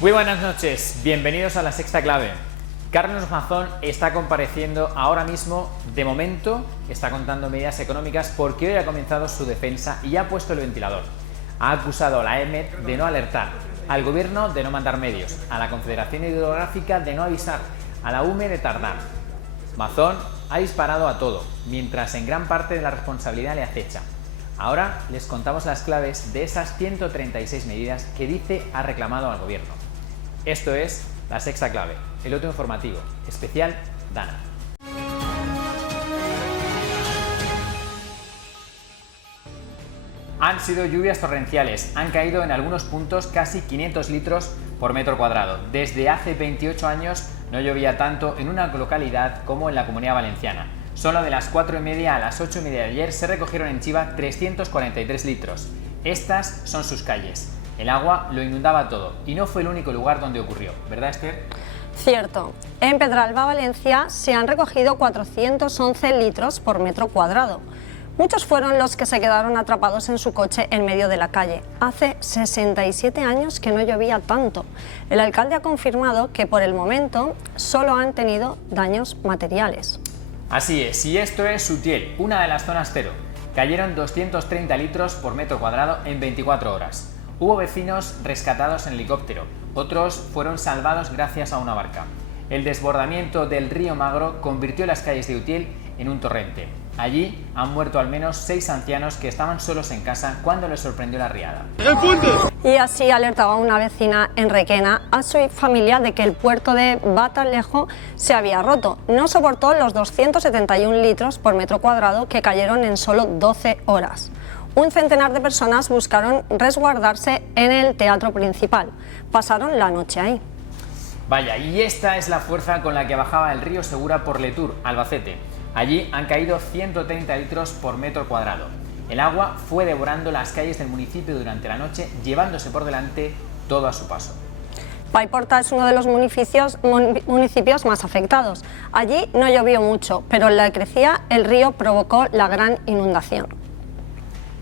Muy buenas noches, bienvenidos a La Sexta Clave. Carlos Mazón está compareciendo ahora mismo, de momento, está contando medidas económicas porque hoy ha comenzado su defensa y ha puesto el ventilador. Ha acusado a la EMET de no alertar, al Gobierno de no mandar medios, a la Confederación Hidrográfica de no avisar, a la UME de tardar. Mazón ha disparado a todo, mientras en gran parte de la responsabilidad le acecha. Ahora les contamos las claves de esas 136 medidas que dice ha reclamado al Gobierno. Esto es La Sexta Clave, el otro informativo, especial Dana. Han sido lluvias torrenciales, han caído en algunos puntos casi 500 litros por metro cuadrado. Desde hace 28 años no llovía tanto en una localidad como en la Comunidad Valenciana. Solo de las 4:30 a las 8:30 de ayer se recogieron en Chiva 343 litros. Estas son sus calles. El agua lo inundaba todo y no fue el único lugar donde ocurrió, ¿verdad, Esther? Cierto. En Pedralba, Valencia, se han recogido 411 litros por metro cuadrado. Muchos fueron los que se quedaron atrapados en su coche en medio de la calle. Hace 67 años que no llovía tanto. El alcalde ha confirmado que por el momento solo han tenido daños materiales. Así es, y esto es Utiel, una de las zonas cero. Cayeron 230 litros por metro cuadrado en 24 horas. Hubo vecinos rescatados en helicóptero, otros fueron salvados gracias a una barca. El desbordamiento del río Magro convirtió las calles de Utiel en un torrente. Allí han muerto al menos 6 ancianos que estaban solos en casa cuando les sorprendió la riada. Y así alertaba una vecina en Requena a su familia de que el puerto de Batalejo se había roto. No soportó los 271 litros por metro cuadrado que cayeron en solo 12 horas. Un centenar de personas buscaron resguardarse en el teatro principal. Pasaron la noche ahí. Vaya, y esta es la fuerza con la que bajaba el río Segura por Letur, Albacete. Allí han caído 130 litros por metro cuadrado. El agua fue devorando las calles del municipio durante la noche, llevándose por delante todo a su paso. Paiporta es uno de los municipios más afectados. Allí no llovió mucho, pero en la que crecía el río provocó la gran inundación.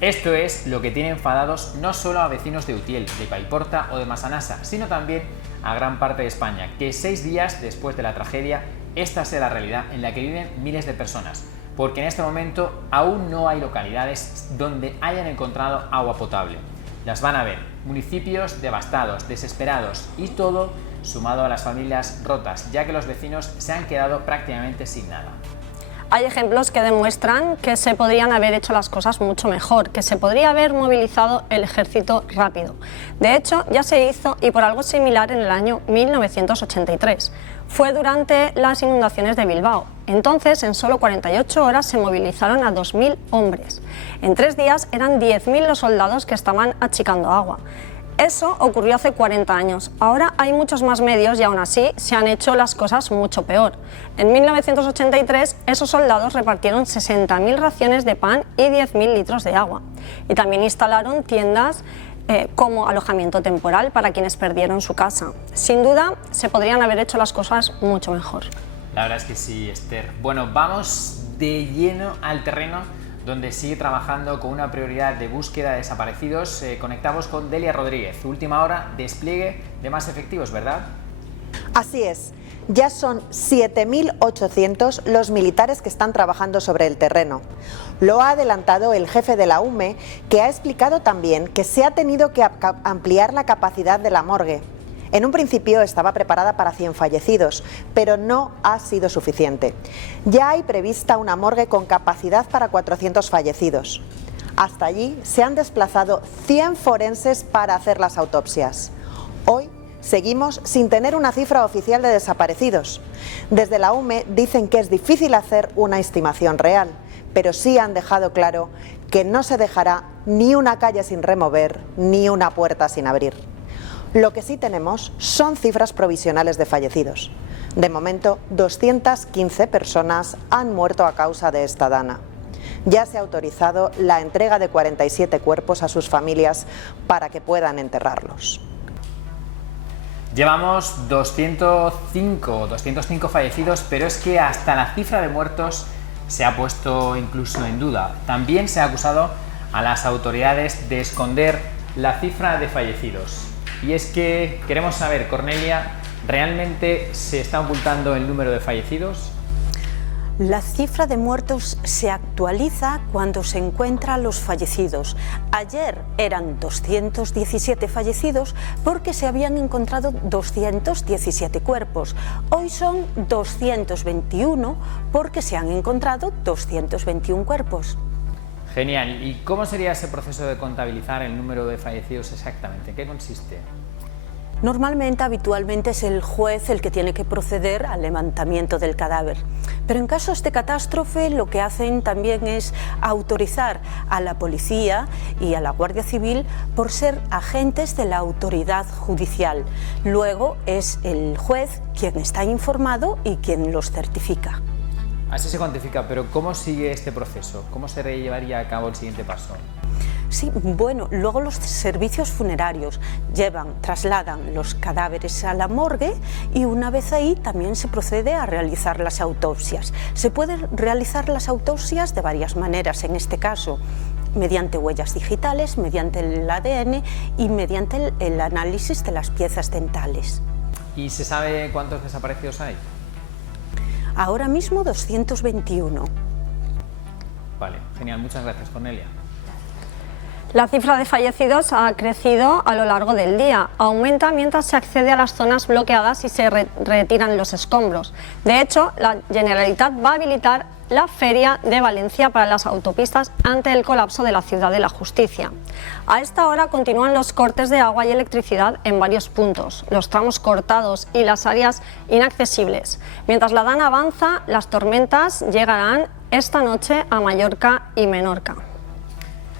Esto es lo que tiene enfadados no solo a vecinos de Utiel, de Paiporta o de Massanassa, sino también a gran parte de España, que 6 días después de la tragedia, esta sea la realidad en la que viven miles de personas, porque en este momento aún no hay localidades donde hayan encontrado agua potable. Las van a ver, municipios devastados, desesperados y todo sumado a las familias rotas, ya que los vecinos se han quedado prácticamente sin nada. Hay ejemplos que demuestran que se podrían haber hecho las cosas mucho mejor, que se podría haber movilizado el ejército rápido. De hecho, ya se hizo y por algo similar en el año 1983. Fue durante las inundaciones de Bilbao. Entonces, en solo 48 horas se movilizaron a 2.000 hombres. En 3 días eran 10.000 los soldados que estaban achicando agua. Eso ocurrió hace 40 años. Ahora hay muchos más medios y aún así se han hecho las cosas mucho peor. En 1983 esos soldados repartieron 60.000 raciones de pan y 10.000 litros de agua. Y también instalaron tiendas como alojamiento temporal para quienes perdieron su casa. Sin duda se podrían haber hecho las cosas mucho mejor. La verdad es que sí, Esther. Bueno, vamos de lleno al terreno donde sigue trabajando con una prioridad de búsqueda de desaparecidos. Conectamos con Delia Rodríguez. Última hora, despliegue de más efectivos, ¿verdad? Así es. Ya son 7.800 los militares que están trabajando sobre el terreno. Lo ha adelantado el jefe de la UME, que ha explicado también que se ha tenido que ampliar la capacidad de la morgue. En un principio estaba preparada para 100 fallecidos, pero no ha sido suficiente. Ya hay prevista una morgue con capacidad para 400 fallecidos. Hasta allí se han desplazado 100 forenses para hacer las autopsias. Hoy seguimos sin tener una cifra oficial de desaparecidos. Desde la UME dicen que es difícil hacer una estimación real, pero sí han dejado claro que no se dejará ni una calle sin remover, ni una puerta sin abrir. Lo que sí tenemos son cifras provisionales de fallecidos. De momento, 215 personas han muerto a causa de esta dana. Ya se ha autorizado la entrega de 47 cuerpos a sus familias para que puedan enterrarlos. Llevamos 205 fallecidos, pero es que hasta la cifra de muertos se ha puesto incluso en duda. También se ha acusado a las autoridades de esconder la cifra de fallecidos. Y es que queremos saber, Cornelia, ¿realmente se está ocultando el número de fallecidos? La cifra de muertos se actualiza cuando se encuentran los fallecidos. Ayer eran 217 fallecidos porque se habían encontrado 217 cuerpos. Hoy son 221 porque se han encontrado 221 cuerpos. Genial. ¿Y cómo sería ese proceso de contabilizar el número de fallecidos exactamente? ¿En qué consiste? Normalmente, habitualmente es el juez el que tiene que proceder al levantamiento del cadáver. Pero en casos de catástrofe lo que hacen también es autorizar a la policía y a la Guardia Civil por ser agentes de la autoridad judicial. Luego es el juez quien está informado y quien los certifica. Así se cuantifica, pero ¿cómo sigue este proceso? ¿Cómo se llevaría a cabo el siguiente paso? Sí, bueno, luego los servicios funerarios trasladan los cadáveres a la morgue y una vez ahí también se procede a realizar las autopsias. Se pueden realizar las autopsias de varias maneras, en este caso mediante huellas digitales, mediante el ADN y mediante el análisis de las piezas dentales. ¿Y se sabe cuántos desaparecidos hay? Ahora mismo 221. Vale, genial, muchas gracias, Cornelia. La cifra de fallecidos ha crecido a lo largo del día. Aumenta mientras se accede a las zonas bloqueadas y se retiran los escombros. De hecho, la Generalitat va a habilitar la Feria de Valencia para las autopistas ante el colapso de la Ciudad de la Justicia. A esta hora continúan los cortes de agua y electricidad en varios puntos, los tramos cortados y las áreas inaccesibles. Mientras la DANA avanza, las tormentas llegarán esta noche a Mallorca y Menorca.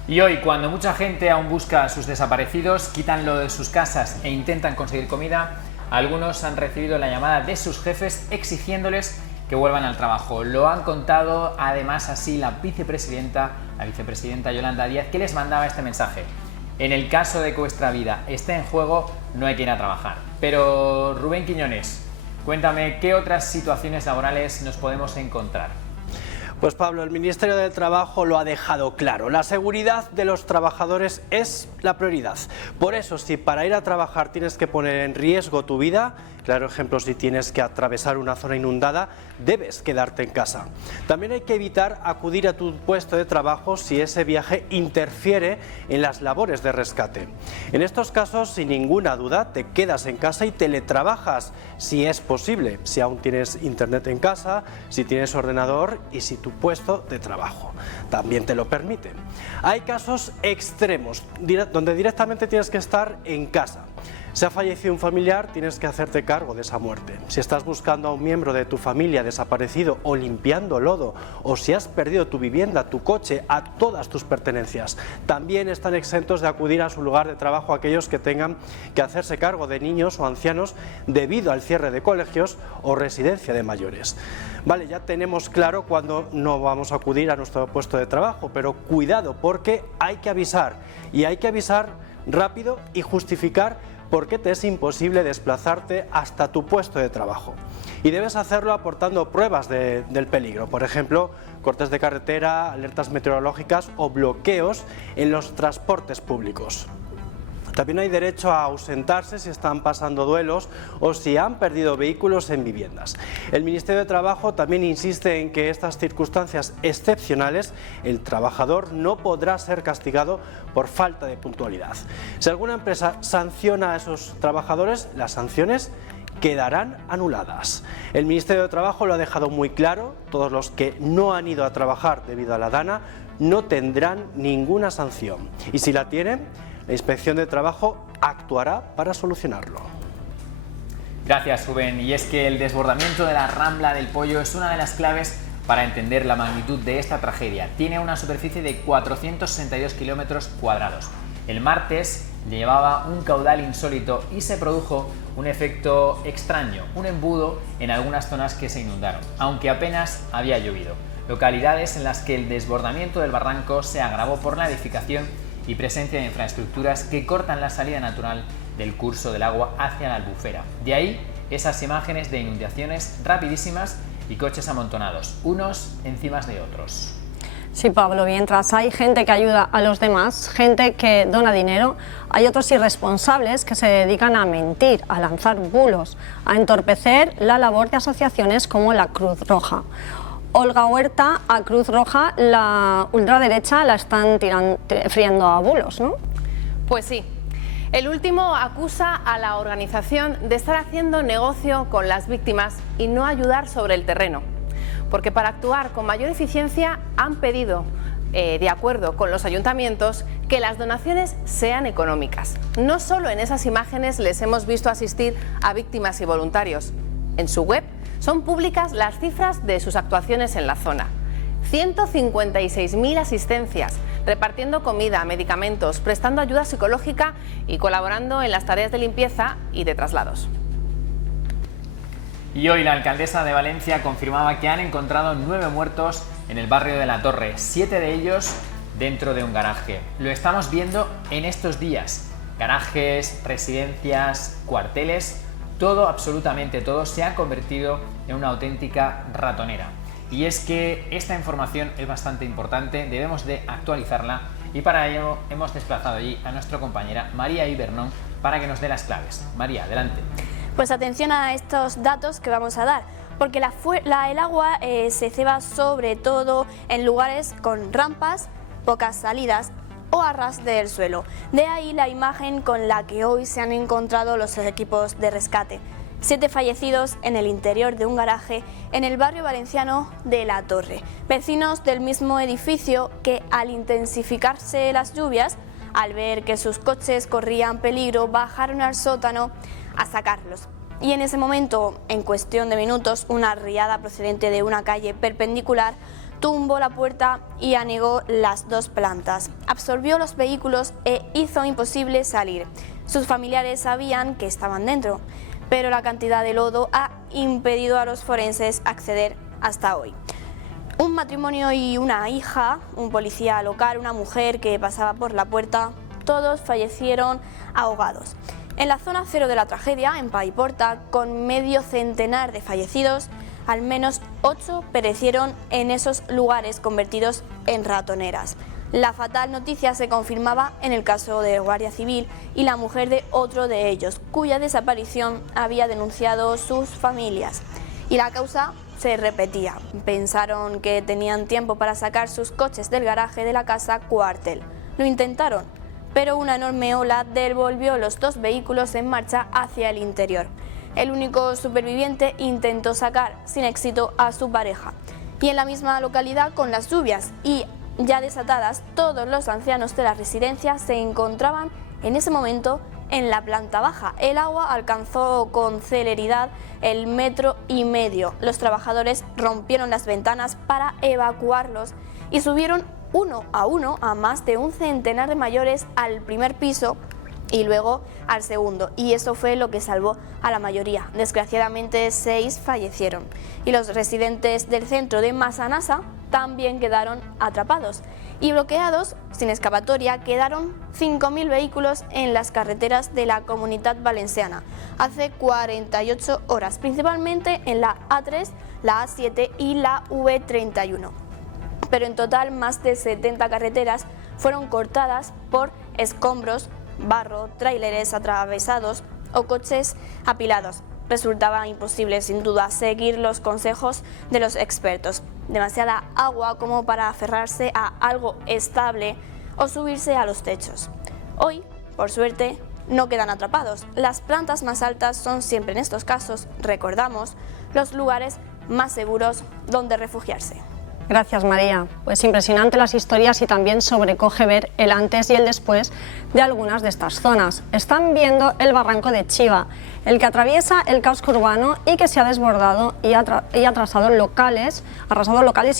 Y hoy, cuando mucha gente aún busca a sus desaparecidos, quitan lo de sus casas e intentan conseguir comida, algunos han recibido la llamada de sus jefes exigiéndoles que vuelvan al trabajo. Lo han contado además así la vicepresidenta Yolanda Díaz, que les mandaba este mensaje: en el caso de que vuestra vida esté en juego, no hay que ir a trabajar. Pero Rubén Quiñones, cuéntame, ¿qué otras situaciones laborales nos podemos encontrar? Pues Pablo, el Ministerio del Trabajo lo ha dejado claro. La seguridad de los trabajadores es la prioridad. Por eso, si para ir a trabajar tienes que poner en riesgo tu vida, claro ejemplo, si tienes que atravesar una zona inundada, debes quedarte en casa. También hay que evitar acudir a tu puesto de trabajo si ese viaje interfiere en las labores de rescate. En estos casos, sin ninguna duda, te quedas en casa y teletrabajas, si es posible, si aún tienes internet en casa, si tienes ordenador y si tu puesto de trabajo también te lo permite. Hay casos extremos donde directamente tienes que estar en casa. Si ha fallecido un familiar, tienes que hacerte cargo de esa muerte. Si estás buscando a un miembro de tu familia desaparecido o limpiando lodo, o si has perdido tu vivienda, tu coche, a todas tus pertenencias, también están exentos de acudir a su lugar de trabajo aquellos que tengan que hacerse cargo de niños o ancianos debido al cierre de colegios o residencia de mayores. Vale, ya tenemos claro cuándo no vamos a acudir a nuestro puesto de trabajo, pero cuidado, porque hay que avisar, y hay que avisar rápido y justificar por qué te es imposible desplazarte hasta tu puesto de trabajo. Y debes hacerlo aportando pruebas del peligro, por ejemplo, cortes de carretera, alertas meteorológicas o bloqueos en los transportes públicos. También hay derecho a ausentarse si están pasando duelos o si han perdido vehículos en viviendas. El Ministerio de Trabajo también insiste en que estas circunstancias excepcionales el trabajador no podrá ser castigado por falta de puntualidad. Si alguna empresa sanciona a esos trabajadores, las sanciones quedarán anuladas. El Ministerio de Trabajo lo ha dejado muy claro: todos los que no han ido a trabajar debido a la DANA no tendrán ninguna sanción, y si la tienen, la Inspección de Trabajo actuará para solucionarlo. Gracias, Rubén. Y es que el desbordamiento de la Rambla del Pollo es una de las claves para entender la magnitud de esta tragedia. Tiene una superficie de 462 kilómetros cuadrados. El martes llevaba un caudal insólito y se produjo un efecto extraño, un embudo en algunas zonas que se inundaron, aunque apenas había llovido. Localidades en las que el desbordamiento del barranco se agravó por la edificación y presencia de infraestructuras que cortan la salida natural del curso del agua hacia la albufera. De ahí esas imágenes de inundaciones rapidísimas y coches amontonados, unos encima de otros. Sí, Pablo, mientras hay gente que ayuda a los demás, gente que dona dinero, hay otros irresponsables que se dedican a mentir, a lanzar bulos, a entorpecer la labor de asociaciones como la Cruz Roja. Olga Huerta, a Cruz Roja, la ultraderecha la están friendo a bulos, ¿no? Pues sí. El último acusa a la organización de estar haciendo negocio con las víctimas y no ayudar sobre el terreno. Porque para actuar con mayor eficiencia han pedido, de acuerdo con los ayuntamientos, que las donaciones sean económicas. No solo en esas imágenes les hemos visto asistir a víctimas y voluntarios. En su web son públicas las cifras de sus actuaciones en la zona. 156.000 asistencias, repartiendo comida, medicamentos, prestando ayuda psicológica y colaborando en las tareas de limpieza y de traslados. Y hoy la alcaldesa de Valencia confirmaba que han encontrado 9 muertos en el barrio de La Torre, 7 de ellos dentro de un garaje. Lo estamos viendo en estos días. Garajes, residencias, cuarteles, todo, absolutamente todo, se ha convertido en una auténtica ratonera. Y es que esta información es bastante importante, debemos de actualizarla y para ello hemos desplazado allí a nuestra compañera María Ibernón para que nos dé las claves. María, adelante. Pues atención a estos datos que vamos a dar, porque el agua se ceba sobre todo en lugares con rampas, pocas salidas o a ras del suelo. De ahí la imagen con la que hoy se han encontrado los equipos de rescate. 7 fallecidos en el interior de un garaje en el barrio valenciano de La Torre. Vecinos del mismo edificio que al intensificarse las lluvias, al ver que sus coches corrían peligro, bajaron al sótano a sacarlos. Y en ese momento, en cuestión de minutos, una riada procedente de una calle perpendicular tumbó la puerta y anegó las 2 plantas. Absorbió los vehículos e hizo imposible salir. Sus familiares sabían que estaban dentro, pero la cantidad de lodo ha impedido a los forenses acceder hasta hoy. Un matrimonio y una hija, un policía local, una mujer que pasaba por la puerta, todos fallecieron ahogados. En la zona cero de la tragedia, en Paiporta, con medio centenar de fallecidos, al menos 8 perecieron en esos lugares convertidos en ratoneras. La fatal noticia se confirmaba en el caso de Guardia Civil y la mujer de otro de ellos, cuya desaparición había denunciado sus familias. Y la causa se repetía. Pensaron que tenían tiempo para sacar sus coches del garaje de la casa cuartel. Lo intentaron, pero una enorme ola devolvió los 2 vehículos en marcha hacia el interior. El único superviviente intentó sacar sin éxito a su pareja. Y en la misma localidad, con las lluvias y ya desatadas, todos los ancianos de la residencia se encontraban en ese momento en la planta baja. El agua alcanzó con celeridad el 1,5 metros. Los trabajadores rompieron las ventanas para evacuarlos y subieron uno a más de un centenar de mayores al primer piso y luego al segundo, y eso fue lo que salvó a la mayoría. Desgraciadamente 6 fallecieron y los residentes del centro de Massanassa también quedaron atrapados y bloqueados sin escapatoria. Quedaron 5.000 vehículos en las carreteras de la Comunitat Valenciana hace 48 horas, principalmente en la A3, la A7 y la V31. Pero en total más de 70 carreteras fueron cortadas por escombros, barro, tráileres atravesados o coches apilados. Resultaba imposible, sin duda, seguir los consejos de los expertos. Demasiada agua como para aferrarse a algo estable o subirse a los techos. Hoy, por suerte, no quedan atrapados. Las plantas más altas son siempre, en estos casos, recordamos, los lugares más seguros donde refugiarse. Gracias, María. Pues impresionante las historias y también sobrecoge ver el antes y el después de algunas de estas zonas. Están viendo el barranco de Chiva, el que atraviesa el casco urbano y que se ha desbordado y ha arrasado locales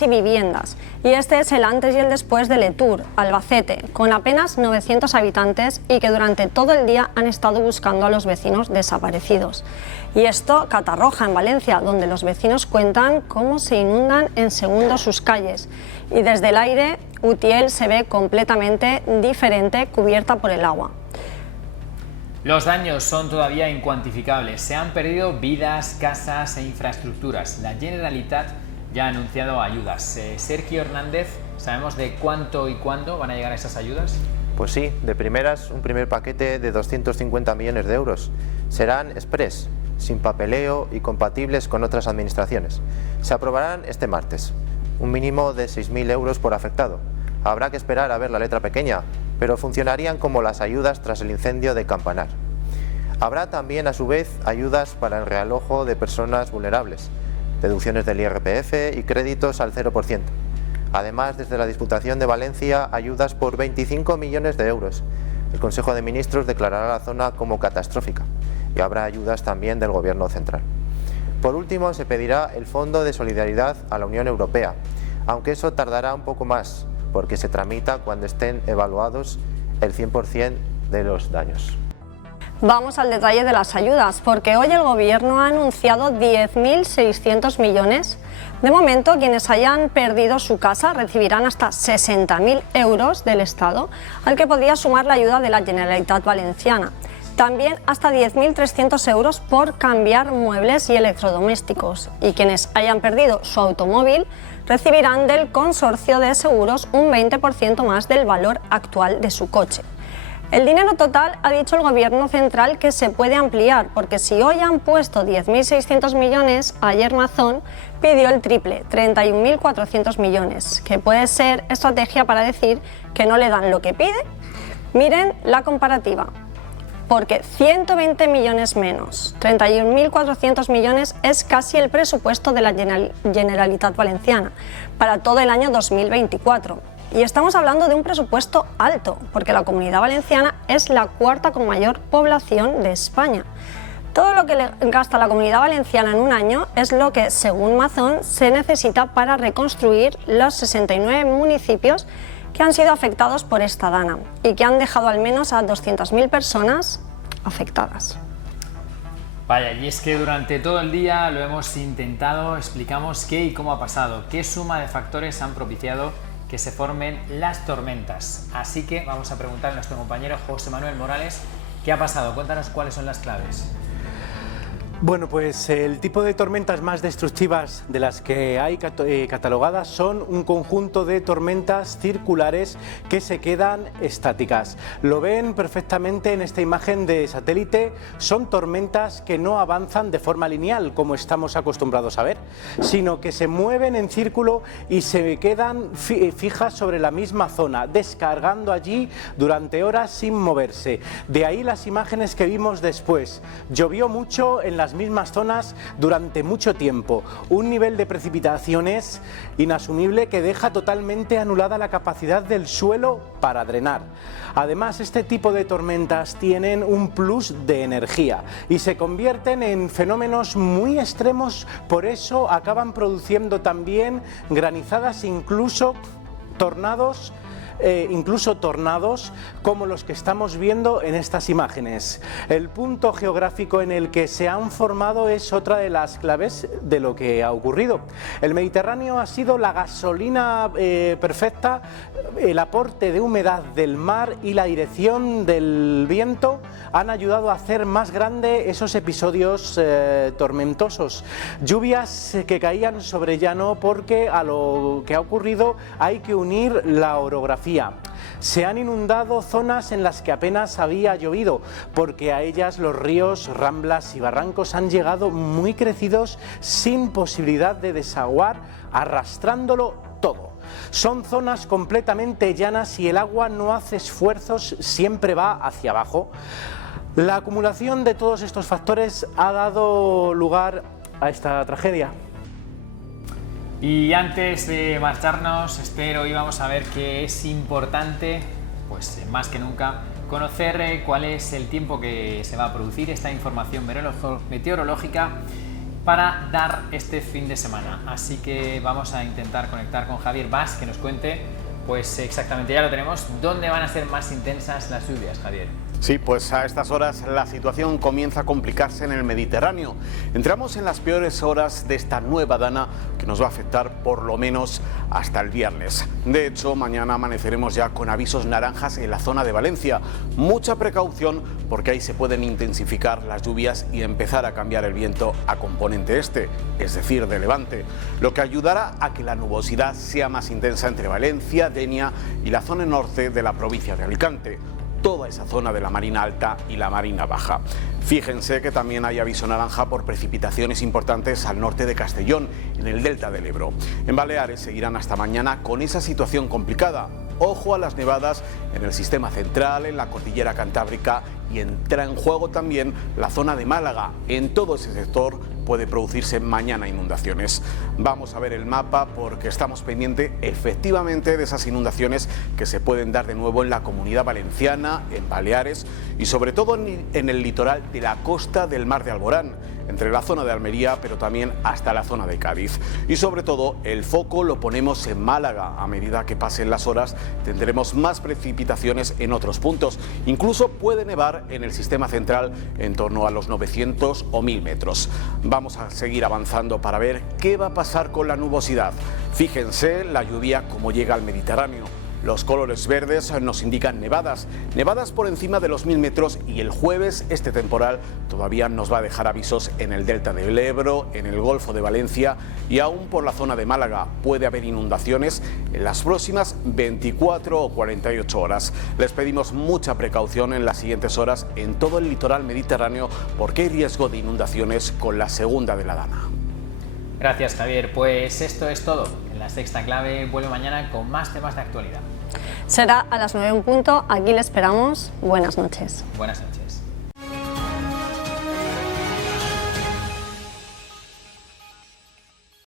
y viviendas. Y este es el antes y el después de Letur, Albacete, con apenas 900 habitantes y que durante todo el día han estado buscando a los vecinos desaparecidos. Y esto Catarroja, en Valencia, donde los vecinos cuentan cómo se inundan en segundos sus calles. Y desde el aire, Utiel se ve completamente diferente, cubierta por el agua. Los daños son todavía incuantificables. Se han perdido vidas, casas e infraestructuras. La Generalitat ya ha anunciado ayudas. Sergio Hernández, ¿sabemos de cuánto y cuándo van a llegar esas ayudas? Pues sí, de primeras un primer paquete de 250 millones de euros. Serán express, sin papeleo y compatibles con otras administraciones. Se aprobarán este martes. Un mínimo de 6.000 euros por afectado. Habrá que esperar a ver la letra pequeña, pero funcionarían como las ayudas tras el incendio de Campanar. Habrá también, a su vez, ayudas para el realojo de personas vulnerables, deducciones del IRPF y créditos al 0%. Además, desde la Diputación de Valencia, ayudas por 25 millones de euros. El Consejo de Ministros declarará la zona como catastrófica y habrá ayudas también del Gobierno central. Por último, se pedirá el Fondo de Solidaridad a la Unión Europea, aunque eso tardará un poco más, porque se tramita cuando estén evaluados el 100% de los daños. Vamos al detalle de las ayudas, porque hoy el Gobierno ha anunciado 10.600 millones. De momento, quienes hayan perdido su casa recibirán hasta 60.000 euros del Estado, al que podría sumar la ayuda de la Generalitat Valenciana. También hasta 10.300 euros por cambiar muebles y electrodomésticos. Y quienes hayan perdido su automóvil recibirán del Consorcio de Seguros un 20% más del valor actual de su coche. El dinero total, ha dicho el Gobierno central, que se puede ampliar, porque si hoy han puesto 10.600 millones, ayer Mazón pidió el triple, 31.400 millones, que puede ser estrategia para decir que no le dan lo que pide. Miren la comparativa, porque 120 millones menos, 31.400 millones es casi el presupuesto de la Generalitat Valenciana para todo el año 2024. Y estamos hablando de un presupuesto alto, porque la Comunidad Valenciana es la cuarta con mayor población de España. Todo lo que le gasta la Comunidad Valenciana en un año es lo que, según Mazón, se necesita para reconstruir los 69 municipios que han sido afectados por esta dana y que han dejado al menos a 200.000 personas afectadas. Vaya, y es que durante todo el día lo hemos intentado, explicamos qué y cómo ha pasado, qué suma de factores han propiciado que se formen las tormentas. Así que vamos a preguntarle a nuestro compañero José Manuel Morales qué ha pasado. Cuéntanos cuáles son las claves. Bueno, pues el tipo de tormentas más destructivas de las que hay catalogadas son un conjunto de tormentas circulares que se quedan estáticas. Lo ven perfectamente en esta imagen de satélite. Son tormentas que no avanzan de forma lineal, como estamos acostumbrados a ver, sino que se mueven en círculo y se quedan fijas sobre la misma zona, descargando allí durante horas sin moverse. De ahí las imágenes que vimos después. Llovió mucho en las mismas zonas durante mucho tiempo, un nivel de precipitaciones inasumible que deja totalmente anulada la capacidad del suelo para drenar. Además, este tipo de tormentas tienen un plus de energía y se convierten en fenómenos muy extremos, por eso acaban produciendo también granizadas, incluso tornados como los que estamos viendo en estas imágenes. El punto geográfico en el que se han formado es otra de las claves de lo que ha ocurrido. El Mediterráneo ha sido la gasolina perfecta. El aporte de humedad del mar y la dirección del viento han ayudado a hacer más grande esos episodios tormentosos. Lluvias que caían sobre llano, porque a lo que ha ocurrido hay que unir la orografía. Se han inundado zonas en las que apenas había llovido, porque a ellas los ríos, ramblas y barrancos han llegado muy crecidos, sin posibilidad de desaguar, arrastrándolo todo. Son zonas completamente llanas y el agua no hace esfuerzos, siempre va hacia abajo. La acumulación de todos estos factores ha dado lugar a esta tragedia. Y antes de marcharnos, Esther, hoy vamos a ver que es importante, pues más que nunca, conocer cuál es el tiempo que se va a producir, esta información meteorológica para dar este fin de semana. Así que vamos a intentar conectar con Javier Bas, que nos cuente, pues exactamente, ya lo tenemos, dónde van a ser más intensas las lluvias, Javier. Sí, pues a estas horas la situación comienza a complicarse en el Mediterráneo. Entramos en las peores horas de esta nueva dana que nos va a afectar por lo menos hasta el viernes. De hecho, mañana amaneceremos ya con avisos naranjas en la zona de Valencia. Mucha precaución porque ahí se pueden intensificar las lluvias y empezar a cambiar el viento a componente este, es decir, de levante, lo que ayudará a que la nubosidad sea más intensa entre Valencia, Denia y la zona norte de la provincia de Alicante. Toda esa zona de la Marina Alta y la Marina Baja. Fíjense que también hay aviso naranja por precipitaciones importantes al norte de Castellón, en el delta del Ebro. En Baleares seguirán hasta mañana con esa situación complicada. Ojo a las nevadas en el sistema central, en la cordillera cantábrica y entra en juego también la zona de Málaga. En todo ese sector puede producirse mañana inundaciones. Vamos a ver el mapa porque estamos pendientes efectivamente de esas inundaciones que se pueden dar de nuevo en la Comunidad Valenciana, en Baleares y sobre todo en el litoral de la costa del Mar de Alborán, entre la zona de Almería pero también hasta la zona de Cádiz. Y sobre todo el foco lo ponemos en Málaga. A medida que pasen las horas tendremos más precipitaciones en otros puntos. Incluso puede nevar en el sistema central en torno a los 900 o 1000 metros. Vamos a seguir avanzando para ver qué va a pasar con la nubosidad. Fíjense la lluvia como llega al Mediterráneo. Los colores verdes nos indican nevadas por encima de los 1000 metros y el jueves este temporal todavía nos va a dejar avisos en el delta del Ebro, en el Golfo de Valencia y aún por la zona de Málaga. Puede haber inundaciones en las próximas 24 o 48 horas. Les pedimos mucha precaución en las siguientes horas en todo el litoral mediterráneo porque hay riesgo de inundaciones con la segunda de la dana. Gracias, Javier. Pues esto es todo. En La Sexta Clave vuelve mañana con más temas de actualidad. Será a las 9 en punto. Aquí le esperamos. Buenas noches. Buenas noches.